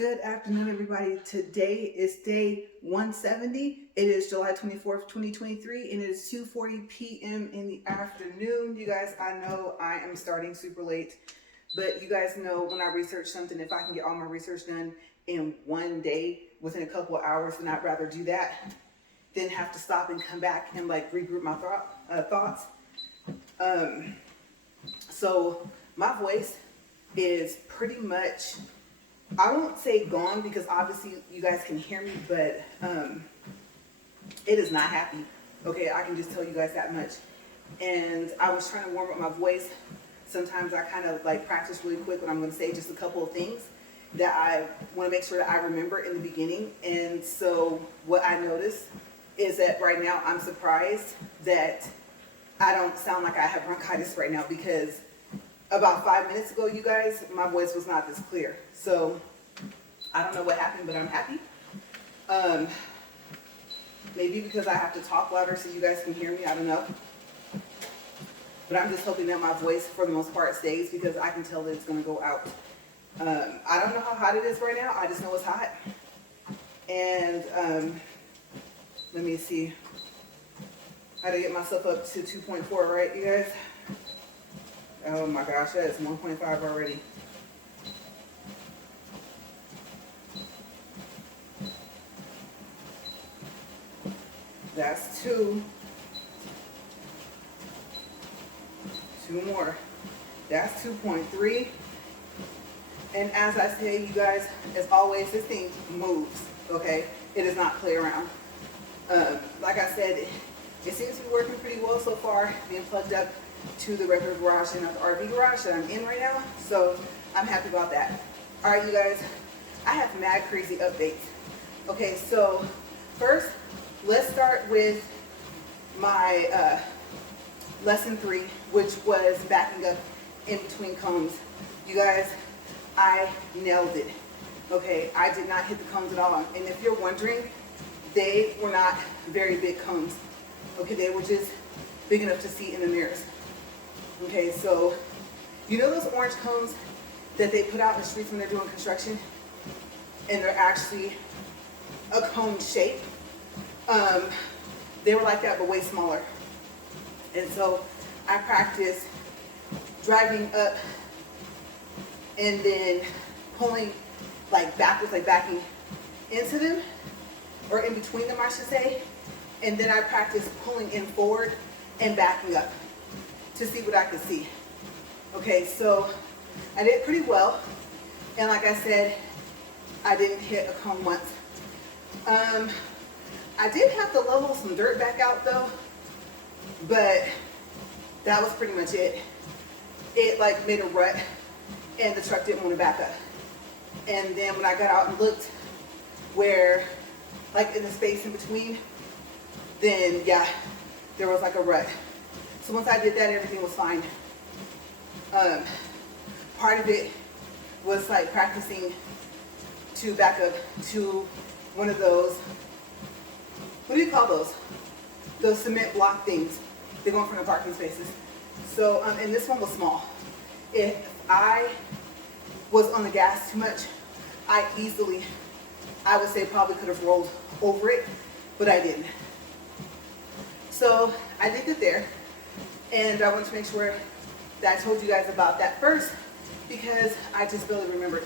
Good afternoon, everybody. Today is day 170. It is July 24th, 2023, and it is 2:40 p.m. in the afternoon. You guys, I know I am starting super late, but you guys know when I research something, if I can get all my research done in one day within a couple of hours, then I'd rather do that than have to stop and come back and like regroup my thoughts. So my voice is pretty much, I won't say gone because obviously you guys can hear me, but it is not happy. Okay, I can just tell you guys that much. And I was trying to warm up my voice. Sometimes I kind of like practice really quick when I'm going to say just a couple of things that I want to make sure that I remember in the beginning. And so what I noticed is that right now I'm surprised that I don't sound like I have bronchitis right now, because about 5 minutes ago, you guys, my voice was not this clear. So I don't know what happened, but I'm happy. Maybe because I have to talk louder so you guys can hear me, I don't know. But I'm just hoping that my voice, for the most part, stays, because I can tell that it's going to go out. I don't know how hot it is right now. I just know it's hot. And let me see. I had to get myself up to 2.4, right, you guys? Oh my gosh, that is 1.5 already. That's 2. 2 more. That's 2.3. And as I say, you guys, as always, this thing moves, okay? It does not play around. Like I said, it seems to be working pretty well so far, being plugged up to the regular garage and not the RV garage that I'm in right now. So I'm happy about that. All right, you guys, I have mad crazy updates. Okay, so first, let's start with my lesson 3, which was backing up in between cones. You guys, I nailed it. Okay, I did not hit the cones at all. And if you're wondering, they were not very big cones. Okay, they were just big enough to see in the mirrors. Okay, so you know those orange cones that they put out in the streets when they're doing construction, and they're actually a cone shape? They were like that, but way smaller. And so I practiced driving up and then pulling like backwards, like backing into them, or in between them, I should say. And then I practiced pulling in forward and backing up to see what I could see. Okay, so I did pretty well. And like I said, I didn't hit a cone once. I did have to level some dirt back out though, but that was pretty much it. It like made a rut and the truck didn't want to back up. And then when I got out and looked where, like in the space in between, then yeah, there was like a rut. So once I did that, everything was fine. Part of it was like practicing to back up to one of those, what do you call those? Those cement block things. They go in front of parking spaces. So, and this one was small. If I was on the gas too much, I would say probably could have rolled over it, but I didn't. So I did get there, and I want to make sure that I told you guys about that first, because I just barely remembered.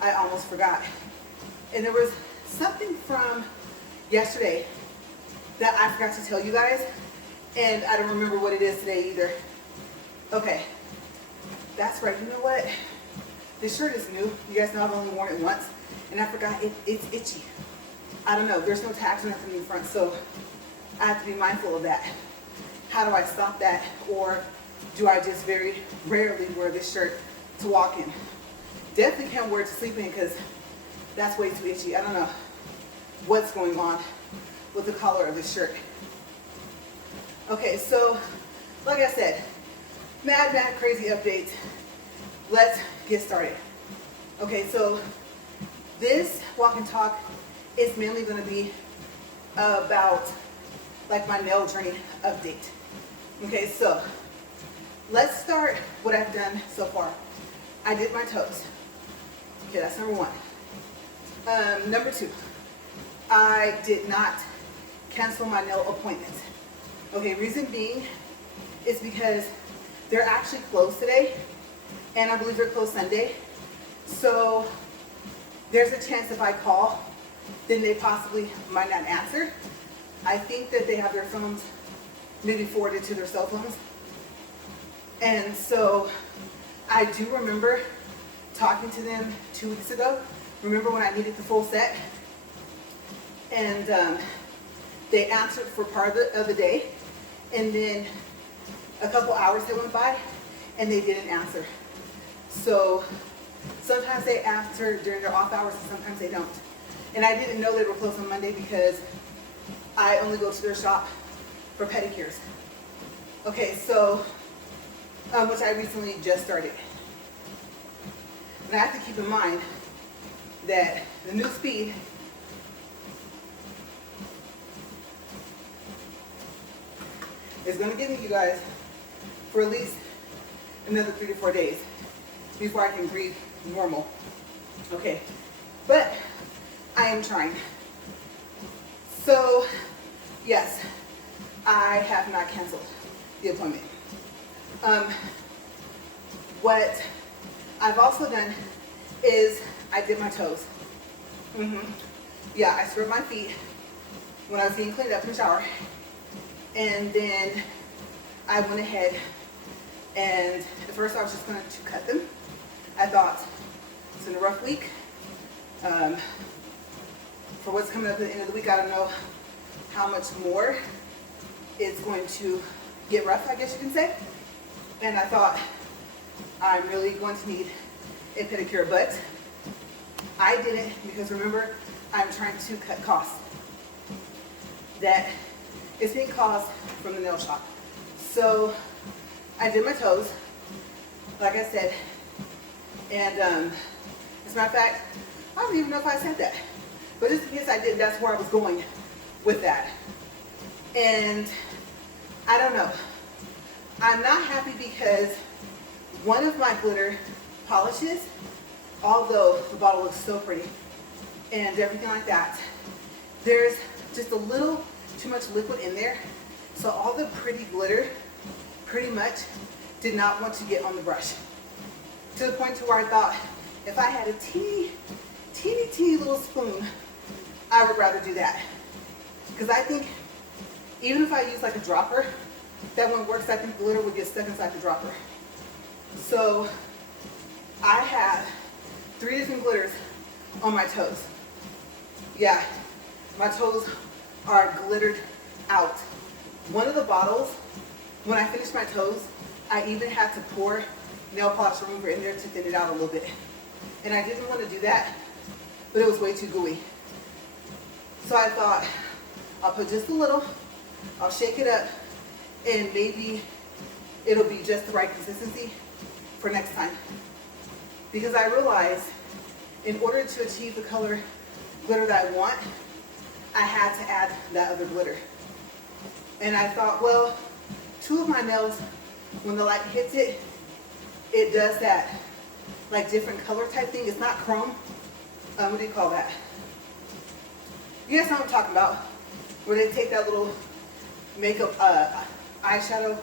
I almost forgot. And there was something from yesterday that I forgot to tell you guys, and I don't remember what it is today either. Okay, that's right. You know what? This shirt is new. You guys know I've only worn it once, and I forgot it's itchy. I don't know. There's no tags or nothing in the front, so I have to be mindful of that. How do I stop that? Or do I just very rarely wear this shirt to walk in? Definitely can't wear it to sleep in, because that's way too itchy. I don't know what's going on with the collar of this shirt. Okay, so like I said, mad crazy updates. Let's get started. Okay, so this walk and talk is mainly going to be about like my nail journey update. Okay, so let's start what I've done so far. I did my toes. Okay, that's number one. Number 2, I did not cancel my nail appointment. Okay, reason being is because they're actually closed today, and I believe they're closed Sunday. So there's a chance if I call, then they possibly might not answer. I think that they have their phones maybe forwarded to their cell phones. And so I do remember talking to them 2 weeks ago. Remember when I needed the full set? And they answered for part of the day. And then a couple hours had went by and they didn't answer. So sometimes they answer during their off hours and sometimes they don't. And I didn't know they were closed on Monday because I only go to their shop for pedicures. Okay, so, which I recently just started. And I have to keep in mind that the new speed is going to give me you guys for at least another 3 to 4 days before I can breathe normal. Okay, but I am trying. So, yes, I have not canceled the appointment. What I've also done is I did my toes. Yeah, I scrubbed my feet when I was getting cleaned up in the shower. And then I went ahead and at first I was just going to cut them. I thought it's been a rough week. For what's coming up at the end of the week, I don't know how much more it's going to get rough, I guess you can say. And I thought I'm really going to need a pedicure, but I didn't because remember, I'm trying to cut costs. That is being caused from the nail shop. So I did my toes, like I said, and as a matter of fact, I don't even know if I said that, but just in case I did, that's where I was going with that. And I don't know. I'm not happy because one of my glitter polishes, although the bottle looks so pretty and everything like that, there's just a little too much liquid in there. So all the pretty glitter pretty much did not want to get on the brush. To the point to where I thought if I had a teeny little spoon, I would rather do that. Because I think even if I use like a dropper, that one works. I think glitter would get stuck inside the dropper. So I have 3 different glitters on my toes. Yeah, my toes are glittered out. One of the bottles, when I finished my toes, I even had to pour nail polish remover in there to thin it out a little bit. And I didn't want to do that, but it was way too gooey. So I thought, I'll put just a little, I'll shake it up, and maybe it'll be just the right consistency for next time. Because I realized in order to achieve the color glitter that I want, I had to add that other glitter. And I thought, well, 2 of my nails, when the light hits it, it does that like different color type thing. It's not chrome. What do you call that? You guys know what I'm talking about? Where they take that little makeup eyeshadow,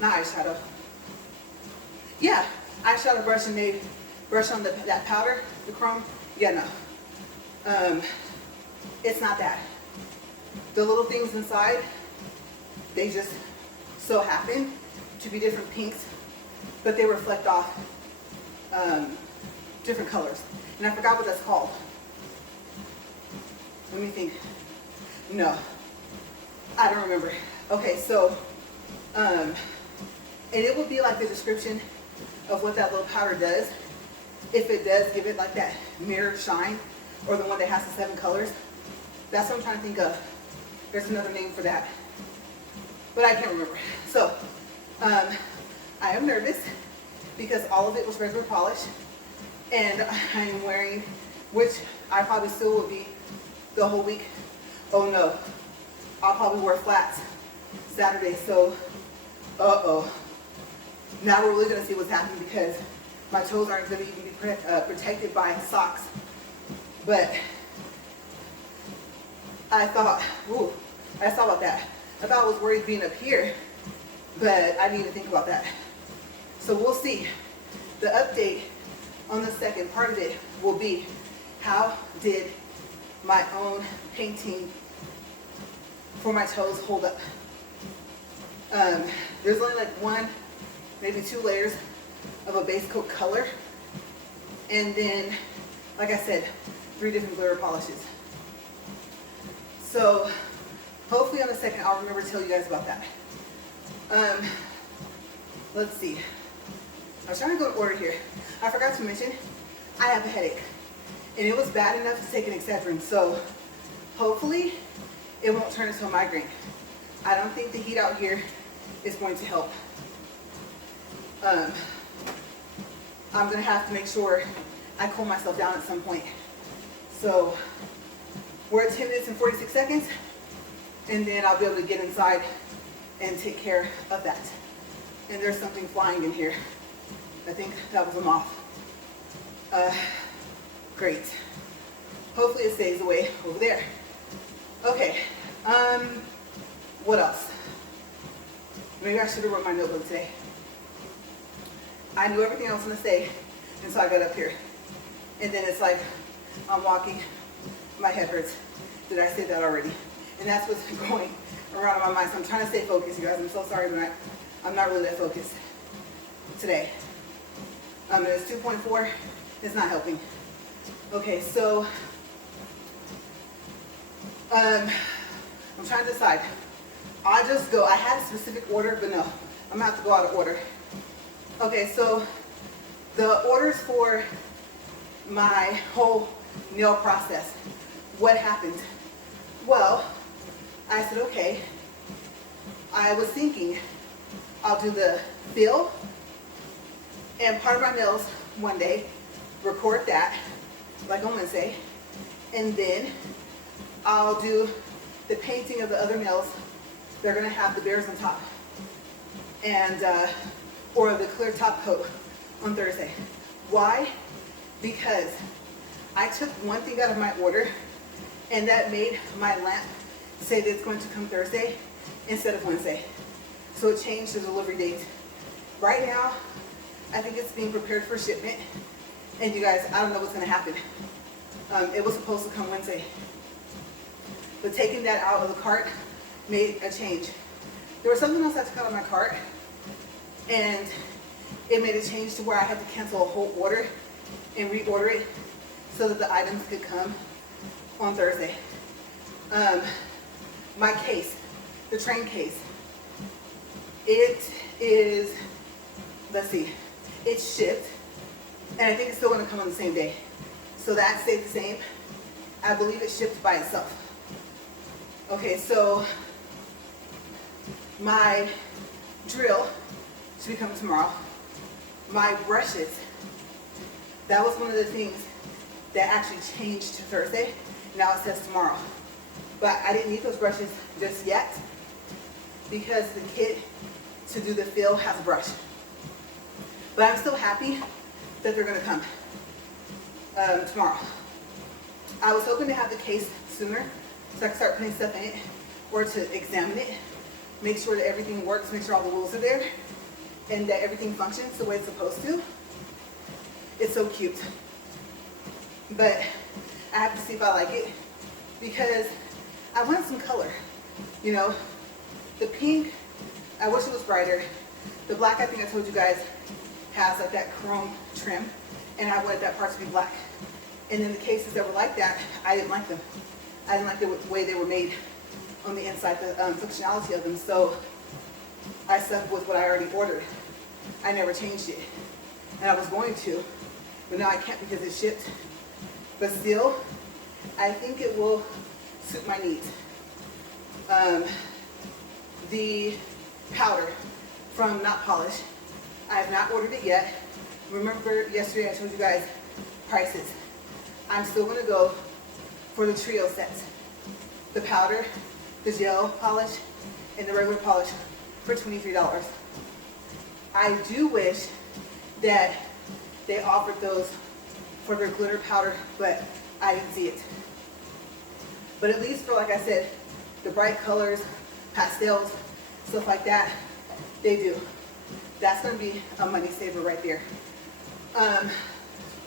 not eyeshadow. Yeah, eyeshadow brush and they brush on that powder, the chrome. Yeah, no. It's not that. The little things inside, they just so happen to be different pinks, but they reflect off different colors. And I forgot what that's called. Let me think. No, I don't remember. Okay, so, and it will be like the description of what that little powder does. If it does give it like that mirror shine, or the one that has the 7 colors. That's what I'm trying to think of. There's another name for that, but I can't remember. So, I am nervous because all of it was regular polish, and I am wearing, which I probably still will be the whole week. Oh no, I'll probably wear flats Saturday, so, now we're really gonna see what's happening because my toes aren't gonna even be protected by socks. But I thought about that. I thought I was worried being up here, but I didn't even think about that. So we'll see. The update on the second part of it will be, how did my own painting for my toes hold up? There's only like one, maybe 2 layers of a base coat color, and then, like I said, 3 different glitter polishes. So hopefully on the second I'll remember to tell you guys about that. Let's see. I was trying to go in order here. I forgot to mention, I have a headache, and it was bad enough to take an Excedrin, so hopefully it won't turn into a migraine. I don't think the heat out here is going to help. I'm gonna have to make sure I cool myself down at some point. So we're at 10 minutes and 46 seconds, and then I'll be able to get inside and take care of that. And there's something flying in here. I think that was a moth. Great. Hopefully it stays away over there. Okay, what else? Maybe I should have wrote my notebook today. I knew everything I was gonna say until I got up here. And then it's like, I'm walking, my head hurts. Did I say that already? And that's what's going around in my mind. So I'm trying to stay focused, you guys. I'm so sorry, but I'm not really that focused today. It's 2.4, it's not helping. Okay, so I'm trying to decide. I'll just go. I had a specific order, but no, I'm gonna have to go out of order. Okay, so the orders for my whole nail process, what happened? Well, I said, okay, I was thinking I'll do the fill and part of my nails one day, record that, like on Wednesday, and then I'll do the painting of the other nails. They're gonna have the bears on top, and or the clear top coat on Thursday. Why? Because I took one thing out of my order, and that made my lamp say that it's going to come Thursday instead of Wednesday. So it changed the delivery date. Right now, I think it's being prepared for shipment, and you guys, I don't know what's gonna happen. It was supposed to come Wednesday, but taking that out of the cart made a change. There was something else I took out of my cart, and it made a change to where I had to cancel a whole order and reorder it so that the items could come on Thursday. My case, the train case, it is, let's see, it's shipped, and I think it's still gonna come on the same day. So that stayed the same. I believe it shipped by itself. Okay, so my drill should be coming tomorrow. My brushes, that was one of the things that actually changed to Thursday. Now it says tomorrow. But I didn't need those brushes just yet because the kit to do the fill has a brush. But I'm still happy that they're gonna come tomorrow. I was hoping to have the case sooner so I can start putting stuff in it, or to examine it, make sure that everything works, make sure all the wheels are there, and that everything functions the way it's supposed to. It's so cute. But I have to see if I like it, because I want some color. You know, the pink, I wish it was brighter. The black, I think I told you guys, has like that chrome trim, and I wanted that part to be black. And then the cases that were like that, I didn't like them. I didn't like the way they were made on the inside, the functionality of them. So I stuck with what I already ordered. I never changed it. And I was going to, but now I can't because it's shipped. But still, I think it will suit my needs. The powder from Not Polish, I have not ordered it yet. Remember yesterday I told you guys prices. I'm still gonna go for the trio sets. The powder, the gel polish, and the regular polish for $23. I do wish that they offered those for their glitter powder, but I didn't see it. But at least for, like I said, the bright colors, pastels, stuff like that, they do. That's going to be a money saver right there.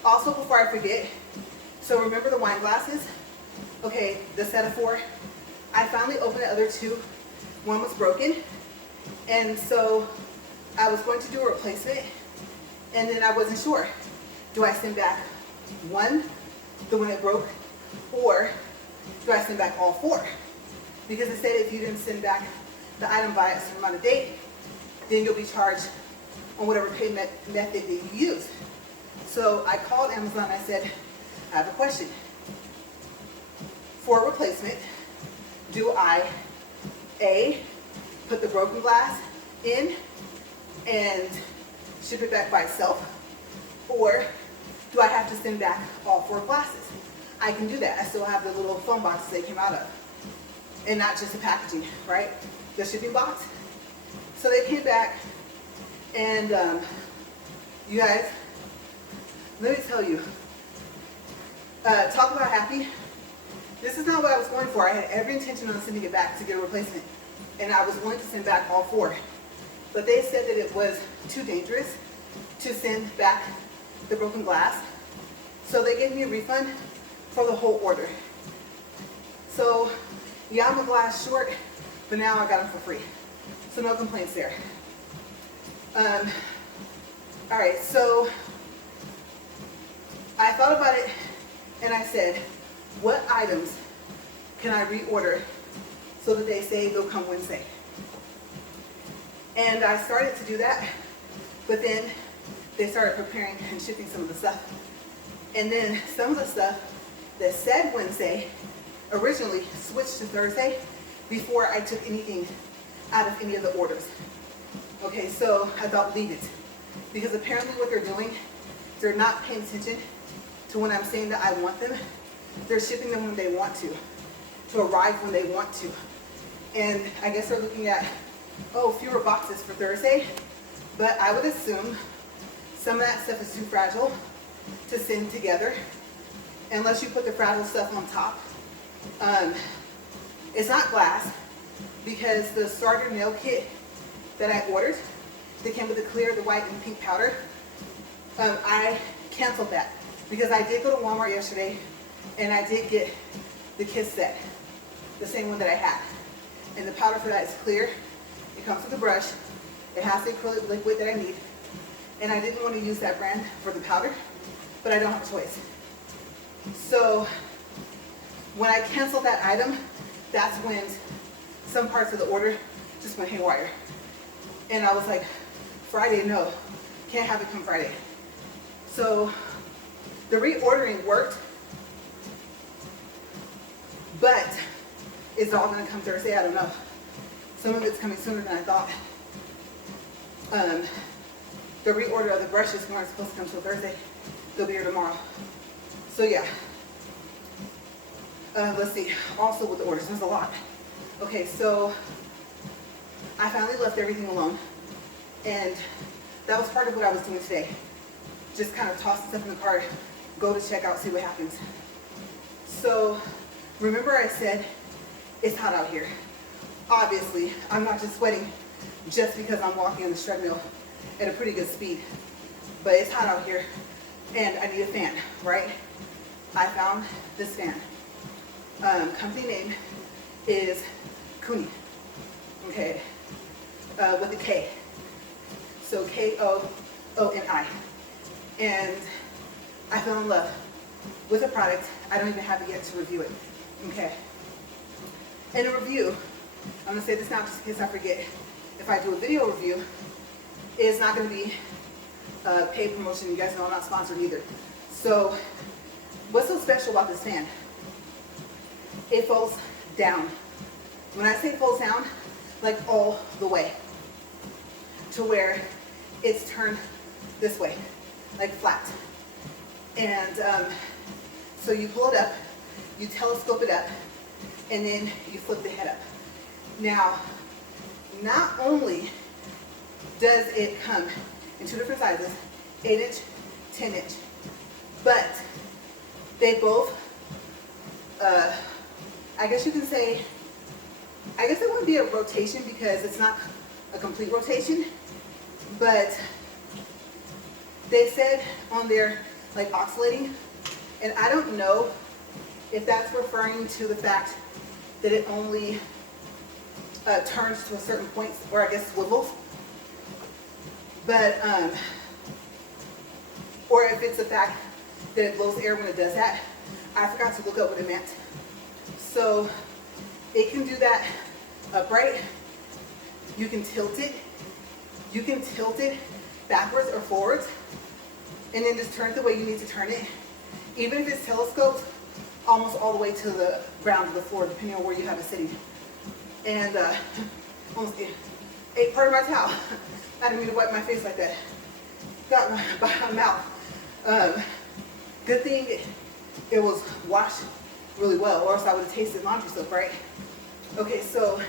Also, before I forget, so remember the wine glasses? Okay, the set of 4. I finally opened the other 2. One was broken, and so I was going to do a replacement, and then I wasn't sure. Do I send back one, the one that broke, or do I send back all 4? Because it said if you didn't send back the item by a certain amount of date, then you'll be charged on whatever payment method that you use. So I called Amazon and I said, I have a question. For a replacement, do I, A, put the broken glass in and ship it back by itself, or do I have to send back all 4 glasses? I can do that. I still have the little foam boxes they came out of, and not just the packaging, right? The shipping box. So they came back, and you guys, let me tell you, talk about happy. This is not what I was going for. I had every intention on sending it back to get a replacement, and I was going to send back all 4. But they said that it was too dangerous to send back the broken glass, so they gave me a refund for the whole order. So yeah, I'm a glass short, but now I got them for free, so no complaints there. All right, so I thought about it and I said, what items can I reorder so that they say they'll come Wednesday? And I started to do that, but then they started preparing and shipping some of the stuff. And then some of the stuff that said Wednesday originally switched to Thursday before I took anything out of any of the orders. Okay, so I thought leave it. Because apparently what they're doing, they're not paying attention to when I'm saying that I want them. They're shipping them when they want to arrive when they want to. And I guess they're looking at, oh, fewer boxes for Thursday, but I would assume some of that stuff is too fragile to send together unless you put the fragile stuff on top. It's not glass, because the starter nail kit that I ordered, they came with the clear, the white, and the pink powder. I canceled that because I did go to Walmart yesterday and I did get the kiss set, the same one that I had. And the powder for that is clear. It comes with a brush. It has the acrylic liquid that I need. And I didn't want to use that brand for the powder, but I don't have a choice. So when I canceled that item, that's when some parts of the order just went haywire. And I was like, Friday, no, can't have it come Friday. So the reordering worked, but is it all going to come Thursday? I don't know. Some of it's coming sooner than I thought. The reorder of the brushes weren't supposed to come till Thursday. They'll be here tomorrow. So yeah. Let's see. Also with the orders, there's a lot. Okay, so I finally left everything alone. And that was part of what I was doing today. Just kind of toss stuff in the cart, go to checkout, see what happens. So remember I said it's hot out here. Obviously, I'm not just sweating just because I'm walking on the treadmill at a pretty good speed. But it's hot out here and I need a fan, right? I found this fan. Company name is Koni, okay, with a K. So K-O-O-N-I. And I fell in love with a product. I don't even have it yet to review it, okay? In a review, I'm gonna say this now just in case I forget. If I do a video review, it's not gonna be a paid promotion. You guys know I'm not sponsored either. So what's so special about this fan? It folds down. When I say folds down, like all the way to where it's turned this way, like flat. And so you pull it up, you telescope it up, and then you flip the head up. Now, not only does it come in 2 different sizes, 8-inch, 10-inch, but they both I guess you can say, I guess it wouldn't be a rotation because it's not a complete rotation, but they said on their like oscillating, and I don't know if that's referring to the fact that it only turns to a certain point, or I guess swivels, but or if it's the fact that it blows air when it does that. I forgot to look up what it meant. So it can do that upright. You can tilt it. You can tilt it backwards or forwards, and then just turn it the way you need to turn it. Even if it's telescoped, almost all the way to the ground, to the floor, depending on where you have it sitting. And almost ate part of my towel. I didn't mean to wipe my face like that. Got my mouth. Good thing it was washed really well, or else I would have tasted laundry soap, right? Okay, so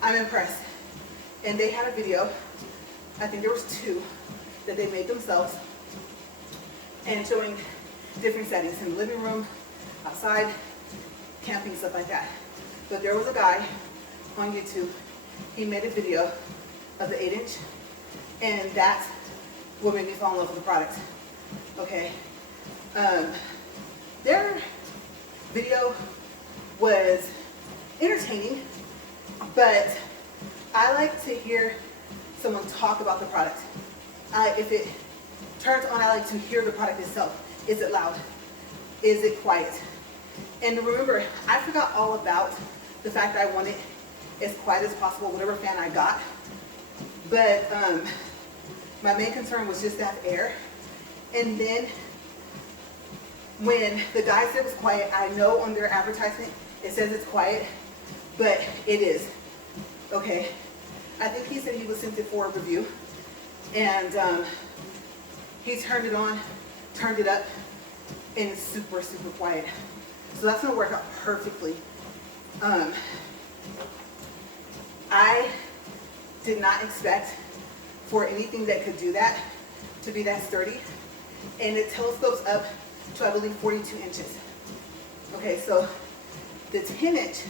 I'm impressed. And they had a video, I think there was 2 that they made themselves, and showing different settings in the living room, outside, camping, stuff like that. But there was a guy on YouTube, he made a video of the 8-inch, and that's what made me fall in love with the product. Okay. Their video was entertaining, but I like to hear someone talk about the product. If it turns on, I like to hear the product itself. Is it loud? Is it quiet? And remember, I forgot all about the fact that I want it as quiet as possible, whatever fan I got. But my main concern was just that air. And then when the guy said it was quiet, I know on their advertisement it says it's quiet, but it is. Okay. I think he said he was sent it for a review, and he turned it on, turned it up, and it's super, super quiet. So that's gonna work out perfectly. I did not expect for anything that could do that to be that sturdy, and it telescopes up to, I believe, 42 inches. Okay, so the 10-inch,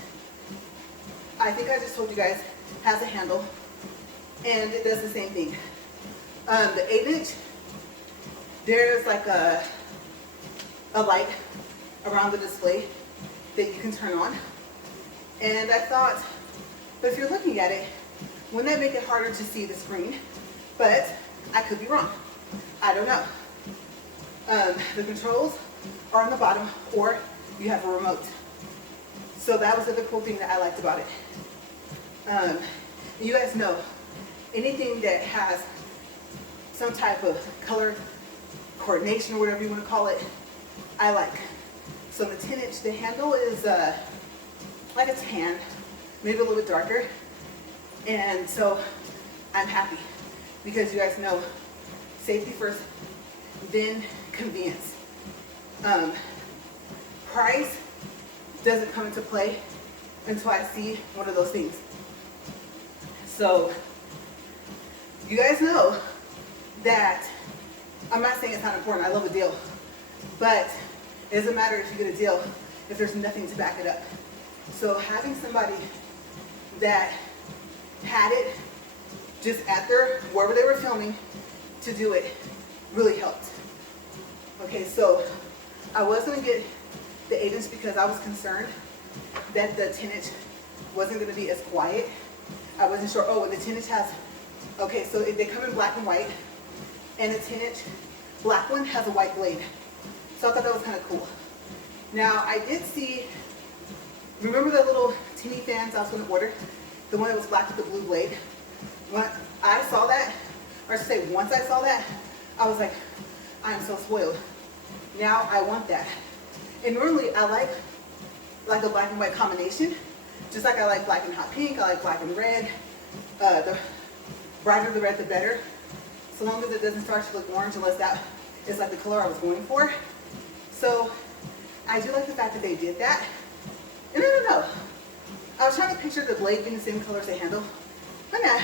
I think I just told you guys, has a handle, and it does the same thing. The 8-inch, there's like a light around the display that you can turn on. And I thought, but if you're looking at it, wouldn't that make it harder to see the screen? But I could be wrong. I don't know. The controls are on the bottom, or you have a remote. So that was the other cool thing that I liked about it. You guys know, anything that has some type of color coordination, or whatever you want to call it, I like. So the 10-inch, the handle is like a tan, maybe a little bit darker. And so I'm happy, because you guys know, safety first, then convenience. Price doesn't come into play until I see one of those things. So you guys know that I'm not saying it's not important. I love a deal, but it doesn't matter if you get a deal if there's nothing to back it up. So having somebody that had it just at their, wherever they were filming, to do it really helped. Okay, so I was going to get the 8-inch because I was concerned that the 10-inch wasn't going to be as quiet. I wasn't sure. Oh, and the 10-inch has, okay, so they come in black and white, and the 10-inch black one has a white blade. So I thought that was kind of cool. Now, I did see, remember the little teeny fans I was going to order? The one that was black with the blue blade? When I saw that, or I should say once I saw that, I was like, I am so spoiled. Now I want that. And normally I like a black and white combination, just like I like black and hot pink, I like black and red. The brighter the red, the better. So long as it doesn't start to look orange, unless that is like the color I was going for. So I do like the fact that they did that. And I don't know. I was trying to picture the blade being the same color as the handle. But nah,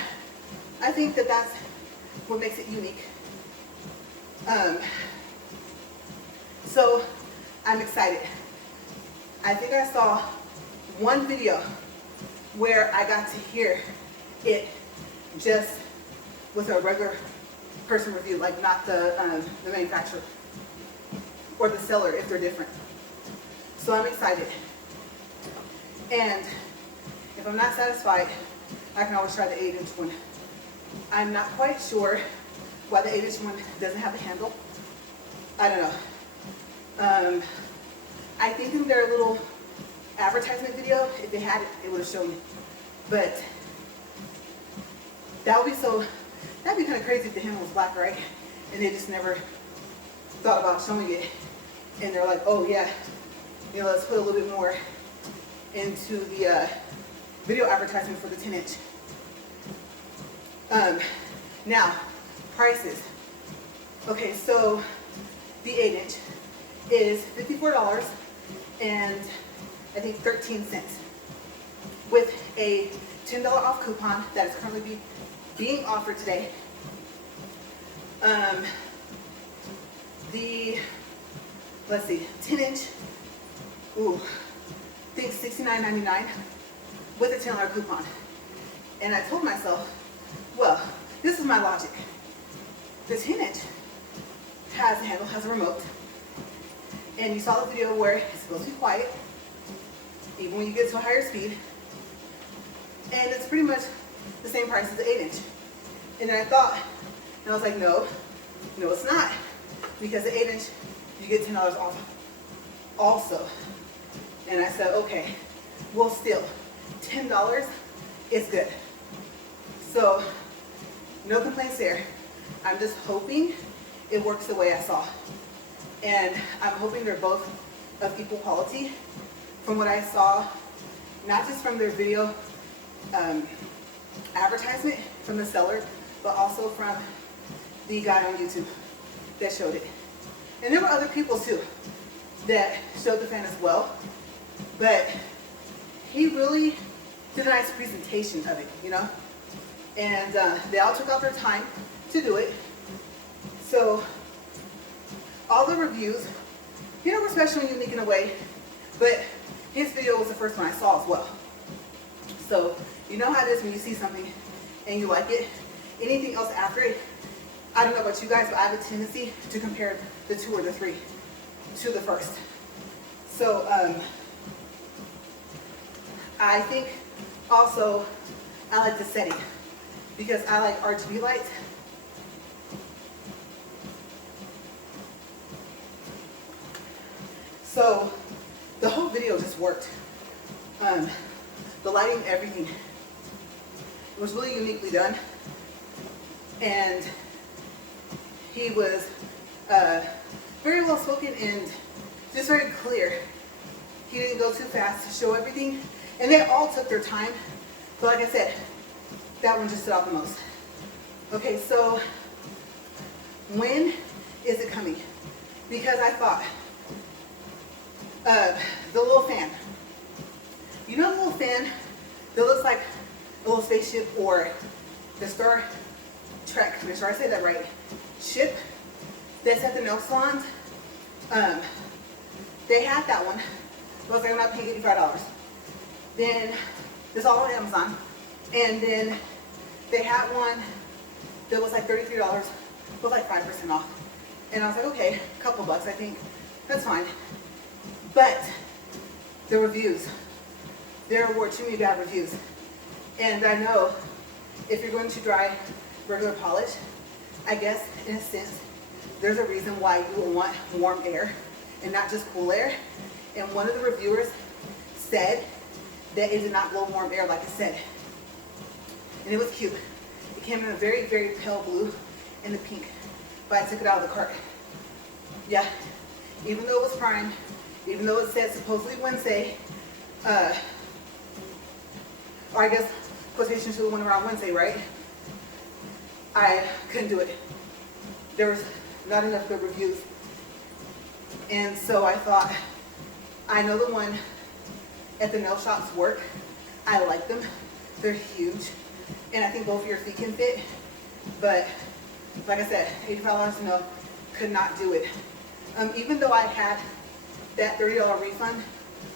I think that that's what makes it unique. So I'm excited. I think I saw one video where I got to hear it just with a regular person review, like not the manufacturer or the seller if they're different. So I'm excited. And if I'm not satisfied, I can always try the 8-inch one. I'm not quite sure why the 8-inch one doesn't have a handle. I don't know. I think in their little advertisement video, if they had it, it would have shown it. But that'd be kind of crazy if the handle was black, right? And they just never thought about showing it. And they're like, oh yeah, you know, let's put a little bit more into the video advertisement for the 10-inch. Now, prices. Okay, so the 8-inch is $54 and I think 13 cents with a $10 off coupon that is currently being offered today. Let's see, 10-inch, I think $69.99 with a $10 coupon. And I told myself, well, this is my logic. The 10-inch has a handle, has a remote, and you saw the video where it's supposed to be quiet, even when you get to a higher speed, and it's pretty much the same price as the 8-inch. And then I thought, and I was like, no, it's not, because the 8-inch, you get $10 off also. And I said, okay, well still, $10 is good. So, no complaints there. I'm just hoping it works the way I saw. And I'm hoping they're both of equal quality from what I saw, not just from their video advertisement from the seller, but also from the guy on YouTube that showed it. And there were other people too that showed the fan as well, but he really did a nice presentation of it, you know? And they all took out their time to do it. So all the reviews, you know, were special and unique in a way, but his video was the first one I saw as well. So you know how it is when you see something and you like it. Anything else after it, I don't know about you guys, but I have a tendency to compare the 2 or the 3 to the first. So I think also I like the setting because I like RGB lights. So the whole video just worked. The lighting, everything. It was really uniquely done. And he was very well spoken and just very clear. He didn't go too fast to show everything. And they all took their time. But like I said, that one just stood out the most. Okay, so when is it coming? Because I thought, the little fan. You know the little fan that looks like a little spaceship or the Star Trek, make sure I say that right, ship that's at the nail salons? They had that one. I was like, I'm not paying $85. Then, this all on Amazon. And then they had one that was like $33, was like 5% off. And I was like, okay, a couple bucks, I think. That's fine. But the reviews, there were too many bad reviews. And I know if you're going to dry regular polish, I guess in a sense, there's a reason why you will want warm air and not just cool air. And one of the reviewers said that it did not blow warm air like it said. And it was cute. It came in a very, very pale blue and the pink. But I took it out of the cart. Yeah, even though it was primed, even though it said supposedly Wednesday, or I guess quotation should have went around Wednesday, right? I couldn't do it. There was not enough good reviews. And so I thought, I know the one at the nail shops work. I like them. They're huge. And I think both of your feet can fit. But like I said, $85, no, could not do it. Even though I had that $30 refund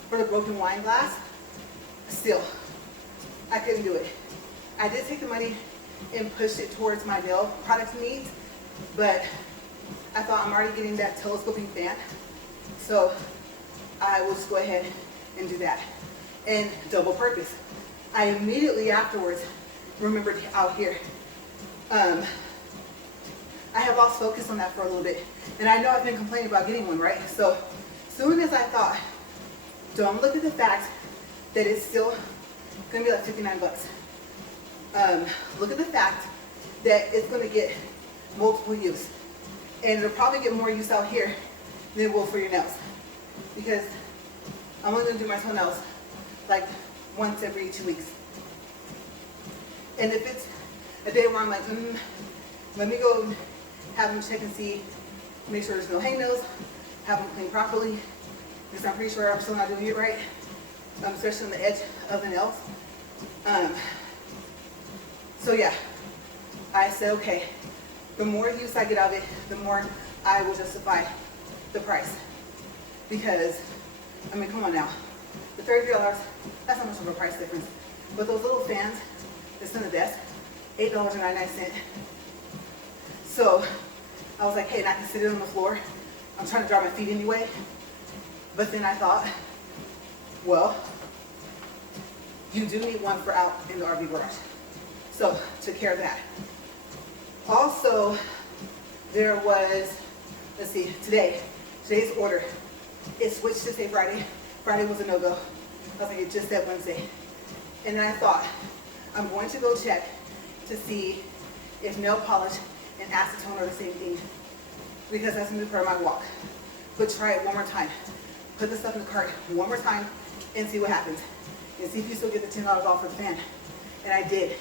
for the broken wine glass, still, I couldn't do it. I did take the money and push it towards my nail product needs, but I thought I'm already getting that telescoping fan, so I will just go ahead and do that. And double purpose. I immediately afterwards remembered out here. I have lost focus on that for a little bit, and I know I've been complaining about getting one, right? So soon as I thought, don't look at the fact that it's still gonna be like 59 bucks. Look at the fact that it's gonna get multiple use. And it'll probably get more use out here than it will for your nails. Because I'm only gonna do my toenails like once every 2 weeks. And if it's a day where I'm like, let me go have them check and see, make sure there's no hangnails, have them clean properly, because I'm pretty sure I'm still not doing it right, especially on the edge of the nails. So yeah, I said, okay, the more use I get out of it, the more I will justify the price. Because, I mean, come on now, the $33, that's not much of a price difference. But those little fans that's in the desk, $8.99. So I was like, hey, and I can sit it on the floor. I'm trying to dry my feet anyway. But then I thought, well, you do need one for out in the RV garage. So took care of that. Also, there was, let's see, today's order, it switched to say Friday. Friday was a no-go. I was like, it just said Wednesday. And then I thought, I'm going to go check to see if nail polish and acetone are the same thing, because that's gonna be part of my walk. But try it one more time. Put the stuff in the cart one more time and see what happens. And see if you still get the $10 off for the fan. And I did.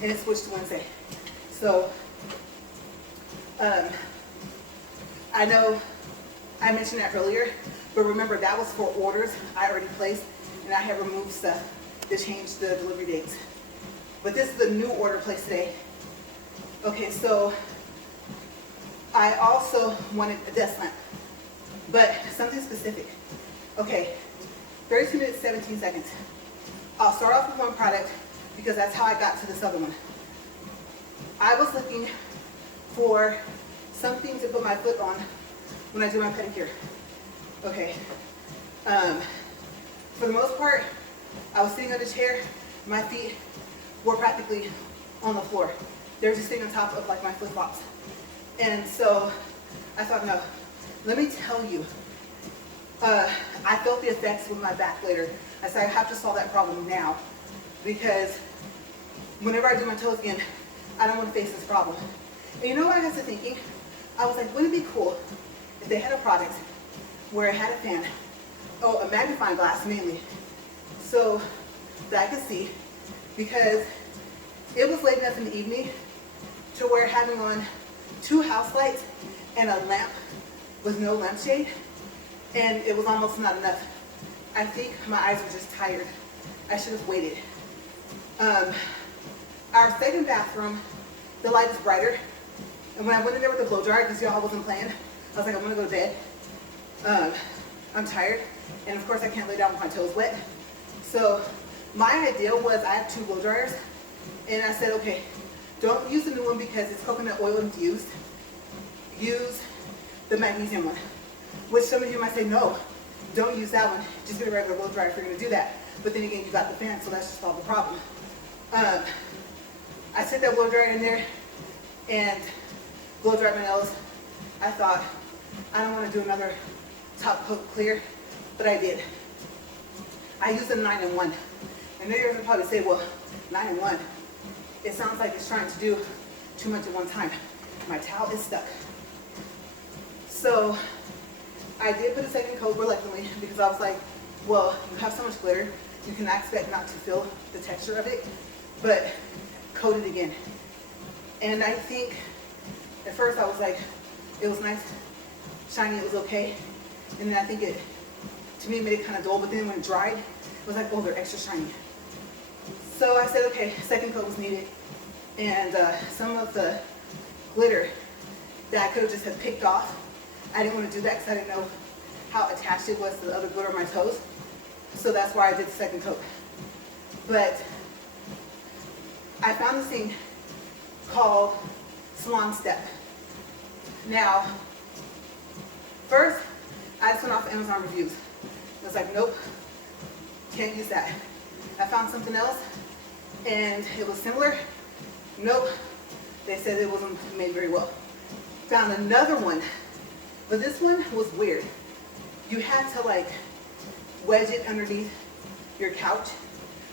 And it switched to Wednesday. So, I know I mentioned that earlier, but remember that was for orders I already placed, and I have removed stuff to change the delivery dates. But this is a new order placed today. Okay, so I also wanted a desk lamp, but something specific. Okay, 32 minutes, 17 seconds. I'll start off with one product because that's how I got to this other one. I was looking for something to put my foot on when I do my pedicure. Okay, for the most part, I was sitting on the chair, my feet were practically on the floor. They were just sitting on top of like my flip-flops. And so I thought, no, let me tell you, I felt the effects with my back later. I said, I have to solve that problem now, because whenever I do my toes again, I don't want to face this problem. And you know what I got to thinking? I was like, wouldn't it be cool if they had a product where it had a fan, a magnifying glass mainly, so that I could see, because it was late enough in the evening to where having on 2 house lights and a lamp with no lampshade, and it was almost not enough. I think my eyes were just tired. I should have waited. Our second bathroom, the light is brighter, and when I went in there with the blow dryer, because y'all wasn't playing, I was like, I'm gonna go to bed. I'm tired, and of course I can't lay down with my toes wet. So my idea was I have 2 blow dryers, and I said, okay, don't use the new one because it's coconut oil infused. Use the magnesium one, which some of you might say, no, don't use that one. Just get a regular blow dryer if you're gonna do that. But then again, you got the fan, so that's just solved the problem. I set that blow dryer in there and blow dried my nails. I thought, I don't want to do another top coat clear, but I did. I used a 9-in-1. I know you're gonna probably say, well, 9-in-1, it sounds like it's trying to do too much at one time. My towel is stuck. So I did put a second coat reluctantly because I was like, well, you have so much glitter, you cannot expect not to feel the texture of it, but coat it again. And I think at first I was like, it was nice, shiny, it was okay. And then I think it, to me, made it kind of dull, but then when it dried, it was like, oh, they're extra shiny. So I said, okay, second coat was needed. And some of the glitter that I could have just had picked off, I didn't want to do that because I didn't know how attached it was to the other glitter on my toes. So that's why I did the second coat. But I found this thing called salon step. Now, first, I just went off Amazon reviews. I was like, nope, can't use that. I found something else, and it was similar. Nope, they said it wasn't made very well. Found another one, but this one was weird. You had to like wedge it underneath your couch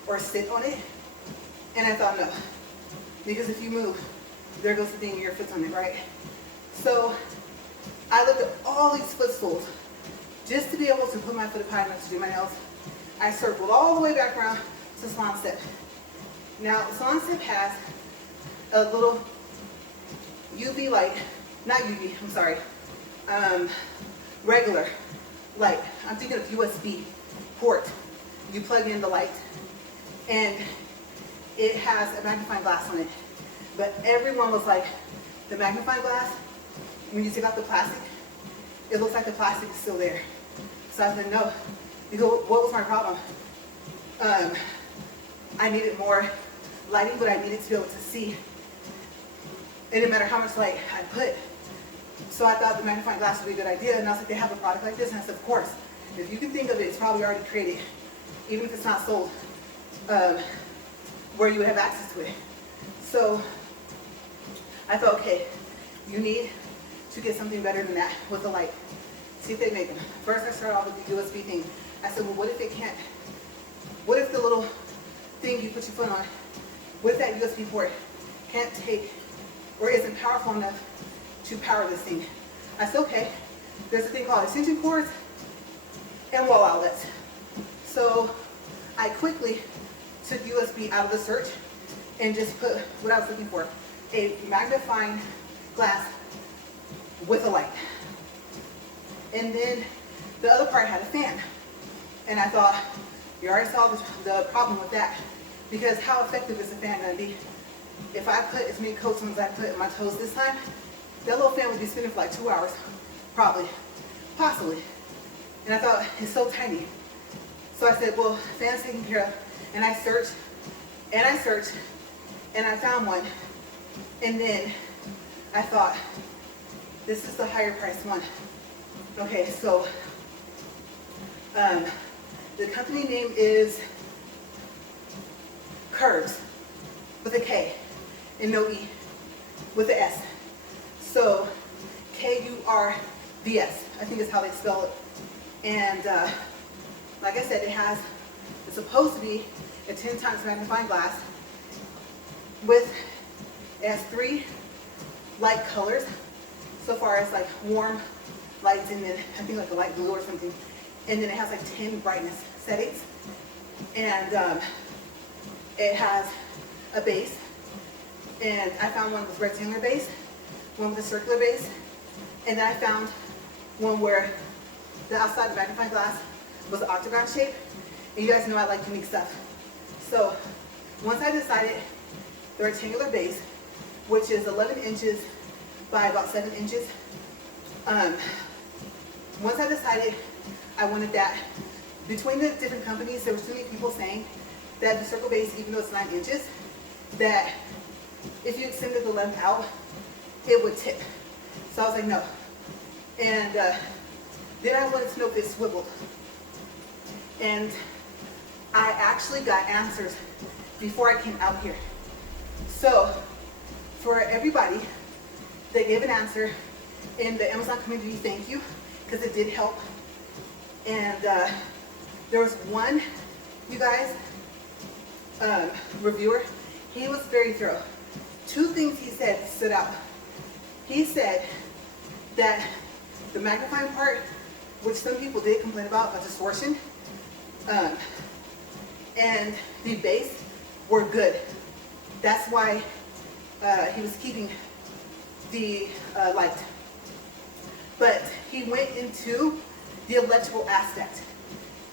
or sit on it. And I thought, no, because if you move, there goes the thing, your foot's on it, right? So I looked at all these footstools just to be able to put my foot up high enough to do my nails. I circled all the way back around to salon step. Now, the salon step has a little UV light, not UV, I'm sorry, regular light. I'm thinking of USB port. You plug in the light, and it has a magnifying glass on it. But everyone was like, the magnifying glass, when you take out the plastic, it looks like the plastic is still there. So I said, no. You go, what was my problem? I needed more lighting, but I needed to be able to see. It didn't matter how much light I put. So I thought the magnifying glass would be a good idea. And I was like, they have a product like this? And I said, of course. If you can think of it, it's probably already created, even if it's not sold, where you would have access to it. So I thought, okay, you need to get something better than that with the light. See if they make them. First I started off with the USB thing. I said, well, what if it can't? What if the little thing you put your foot on, what if that USB port can't take or isn't powerful enough to power this thing? I said, okay, there's a thing called extension cords and wall outlets. So I quickly took USB out of the search and just put what I was looking for, a magnifying glass with a light. And then the other part had a fan. And I thought, you already saw the problem with that, because how effective is the fan going to be? If I put as many coats on as I put in my toes this time, that little fan would be spinning for like 2 hours, probably, possibly. And I thought, it's so tiny. So I said, well, fan's taken care of. And I searched, and I searched, and I found one. And then I thought, this is the higher priced one. Okay, so the company name is Curves, with a K and no E, with a S. So K-U-R-V-S, I think is how they spell it. And like I said, it's supposed to be a 10 times magnifying glass with, it has 3 light colors so far as like warm lights, and then I think like a light blue or something. And then it has like 10 brightness settings. And it has a base. And I found one with rectangular base, one with a circular base. And then I found one where the outside of the magnifying glass was an octagon shape. And you guys know I like unique stuff. So once I decided the rectangular base, which is 11 inches by about 7 inches, once I decided I wanted that, between the different companies, there were too many people saying that the circle base, even though it's 9 inches, that if you extended the length out, it would tip. So I was like, no. And then I wanted to know if it swiveled. And I actually got answers before I came out here. So for everybody that gave an answer in the Amazon community, thank you, because it did help. And there was one, you guys, reviewer, he was very thorough. 2 things he said stood out. He said that the magnifying part, which some people did complain about, a distortion, and the base were good. That's why he was keeping the light. But he went into the electrical aspect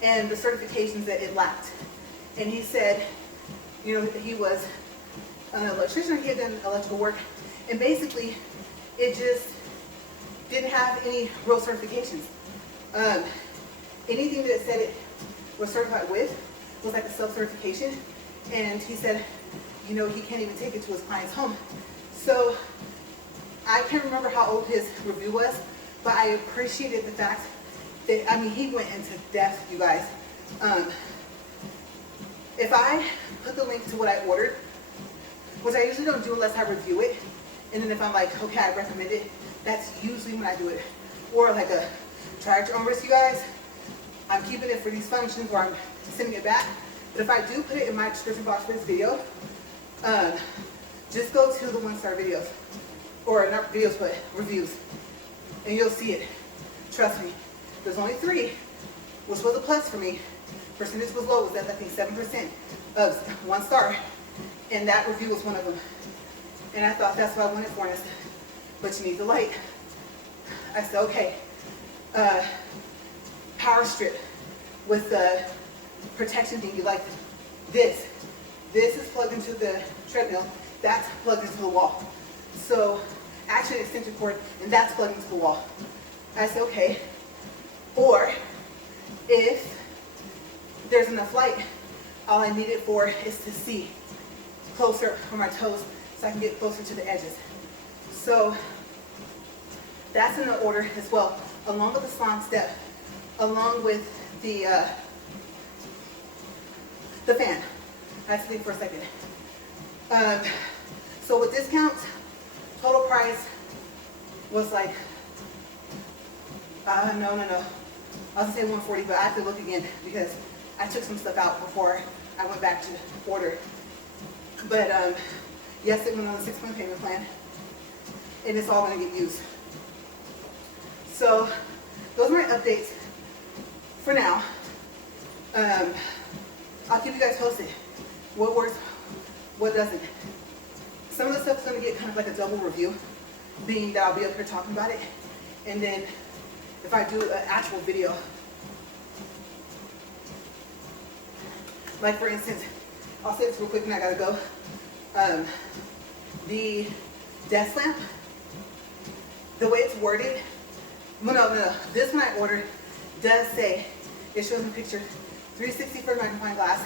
and the certifications that it lacked. And he said, you know, he was an electrician, he had done electrical work, and basically it just didn't have any real certifications. Anything that said it was certified with was like a self-certification, And he said, you know, he can't even take it to his client's home. So I can't remember how old his review was, but I appreciated the fact that, I mean, he went into depth, you guys. If I put the link to what I ordered, which I usually don't do unless I review it, and then if I'm like, okay, I recommend it, that's usually when I do it. Or like a try at your own risk, you guys. I'm keeping it for these functions or I'm sending it back. But if I do put it in my description box for this video, just go to the 1-star videos, or not videos, but reviews, and you'll see it. Trust me. There's only 3, which was a plus for me. Percentage was low, was at I think 7% of 1 star, and that review was one of them. And I thought that's what I wanted for us, but you need the light. I said, okay, power strip with the protection thing. You like this. This is plugged into the treadmill. That's plugged into the wall. So actually an extension cord, and that's plugged into the wall. I said, okay. Or if there's enough light, all I need it for is to see closer on my toes so I can get closer to the edges. So that's in the order as well, along with the swan step, along with the fan. I have to think for a second. So with discount, total price was like, no. I was gonna say 140, but I have to look again because I took some stuff out before I went back to order. But yes, it went on a 6-month payment plan, and it's all gonna get used. So those are my updates for now. I'll keep you guys posted. What works, what doesn't. Some of the stuff is gonna get kind of like a double review, being that I'll be up here talking about it, and then if I do an actual video, like for instance, I'll say this real quick and I gotta go. The desk lamp, the way it's worded, no, this one I ordered does say, it shows me a picture, 360 for magnifying glass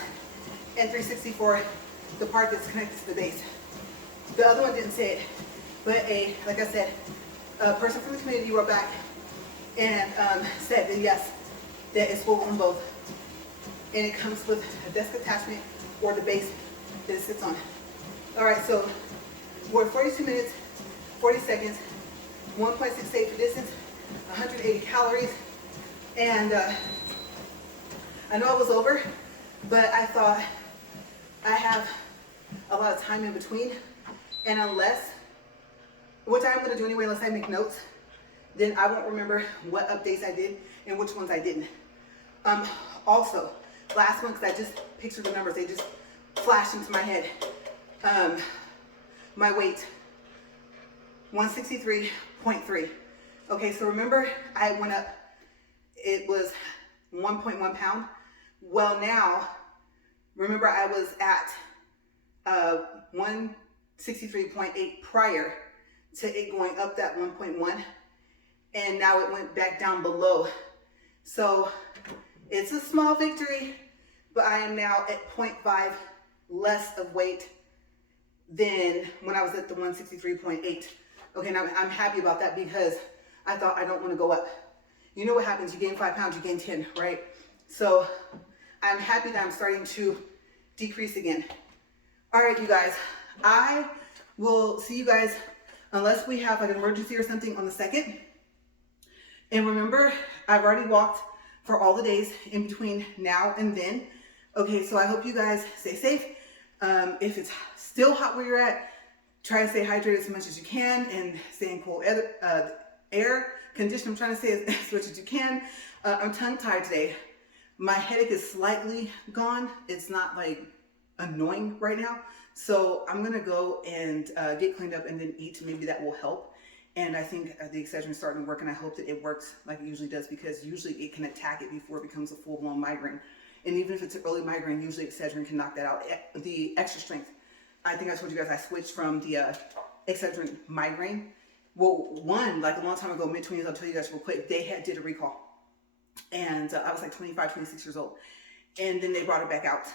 and 360 for the part that's connected to the base. The other one didn't say it, but like I said, a person from the community wrote back and said that yes, that it's full on both. And it comes with a desk attachment or the base that it sits on. All right, so we're 42 minutes, 40 seconds, 1.68 for distance, 180 calories. And I know I was over, but I thought I have a lot of time in between. And unless, which I'm gonna do anyway, unless I make notes, then I won't remember what updates I did and which ones I didn't. Also, last one, because I just pictured the numbers, they just flashed into my head. My weight, 163.3. Okay, so remember I went up, it was 1.1 pound. Well now, remember I was at 163.8 prior to it going up that 1.1, and now it went back down below. So it's a small victory, but I am now at 0.5 less of weight than when I was at the 163.8. Okay, now I'm happy about that because I thought I don't want to go up. You know what happens, you gain 5 pounds, you gain 10, right? So I'm happy that I'm starting to decrease again. All right, you guys, I will see you guys unless we have like an emergency or something on the 2nd. And remember, I've already walked for all the days in between now and then. Okay, so I hope you guys stay safe. If it's still hot where you're at, try to stay hydrated as much as you can and stay in cool air condition. I'm trying to say as much as you can. I'm tongue-tied today. My headache is slightly gone. It's not like annoying right now. So I'm gonna go and get cleaned up and then eat. Maybe that will help. And I think the Excedrin is starting to work, and I hope that it works like it usually does, because usually it can attack it before it becomes a full-blown migraine. And even if it's an early migraine, usually Excedrin can knock that out. The extra strength, I think I told you guys I switched from the Excedrin migraine. Well, one, like a long time ago, mid-20s, I'll tell you guys real quick, they did a recall. And I was like 25, 26 years old. And then they brought it back out.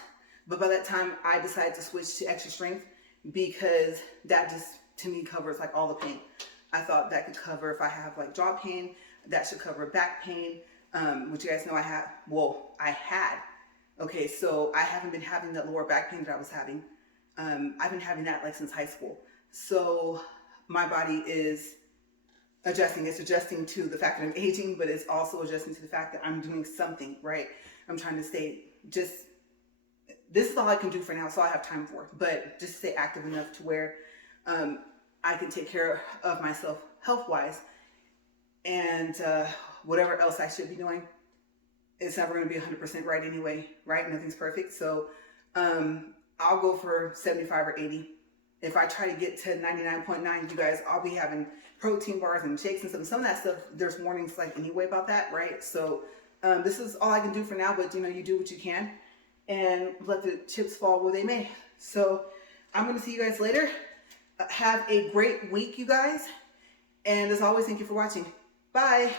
But by that time, I decided to switch to extra strength because that just, to me, covers like all the pain. I thought that could cover if I have like jaw pain, that should cover back pain, which you guys know I had. Okay, so I haven't been having that lower back pain that I was having. I've been having that like since high school. So my body is adjusting. It's adjusting to the fact that I'm aging, but it's also adjusting to the fact that I'm doing something, right? I'm trying to stay this is all I can do for now, so I have time for, but just stay active enough to where I can take care of myself health-wise, and whatever else I should be doing, it's never going to be 100% right anyway, right? Nothing's perfect. So I'll go for 75 or 80. If I try to get to 99.9, you guys, I'll be having protein bars and shakes and stuff. Some of that stuff, there's warnings like anyway about that, right? So this is all I can do for now, but you do what you can and let the chips fall where they may. So I'm going to see you guys later. Have a great week, you guys. And as always, thank you for watching. Bye.